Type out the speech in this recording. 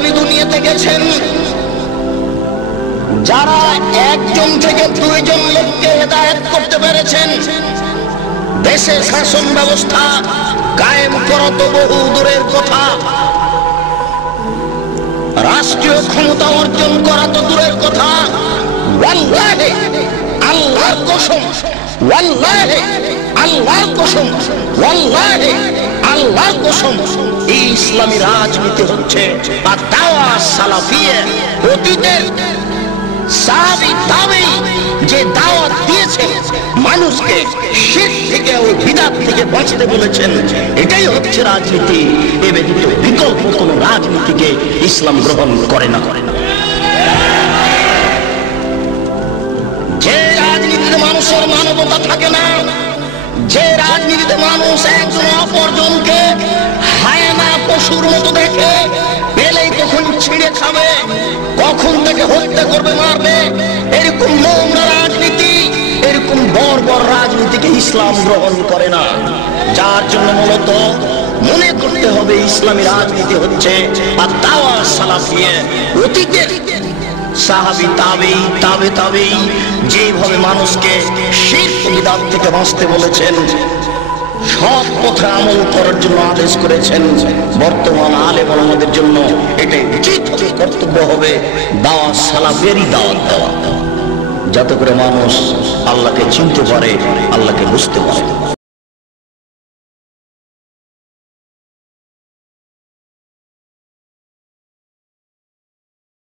নবী দুনিয়াতে গেছেন। যারা একজন থেকে দুইজন লোককে হেদায়ত করতে পেরেছেন দেশের শাসন ব্যবস্থা কায়েম করা তো বহু দূরের কথা। রাষ্ট্রীয় ক্ষমতা অর্জন করা তো দূরের কথা। আল্লাহর কসম আল্লাহর কসম, ওয়াল্লাহে। কসম এই ইসলামী রাজনীতি হচ্ছে সালাফিয়া অতীতের যে দাওয়াত দিয়েছে মানুষকে শিরক থেকে ও বিদাত থেকে বাঁচতে বলেছেন। এটাই হচ্ছে রাজনীতি। এ বিকল্প কোনো রাজনীতিকে ইসলাম গ্রহণ করে না করে না। যে রাজনীতিতে মানুষের মানবতা থাকে না যে রাজনীতিতে মানুষ একজন অপরজনকে হায়না পশুর মতো দেখে, পেলেই কখন ছিঁড়ে খাবে, কখন তাকে হত্যা করবে, মারবে। এরকম নোংরা রাজনীতি, এরকম বড় রাজনীতিকে ইসলাম গ্রহণ করে না। যার জন্য মূলত মনে করতে হবে, ইসলামী রাজনীতি হচ্ছে আর দাওয়া সালাফিয়ে অতীতের যেভাবে মানুষকে শিল্প থেকে বাঁচতে বলেছেন সব পথে আমল করার জন্য আদেশ করেছেন, বর্তমান আলে জন্য এটাই উচিত কর্তব্য হবে, দাওয়া সালাফেরই দাওয়াত দেওয়া। যাতে করে মানুষ আল্লাহকে চিনতে পারে, আল্লাহকে বুঝতে পারে।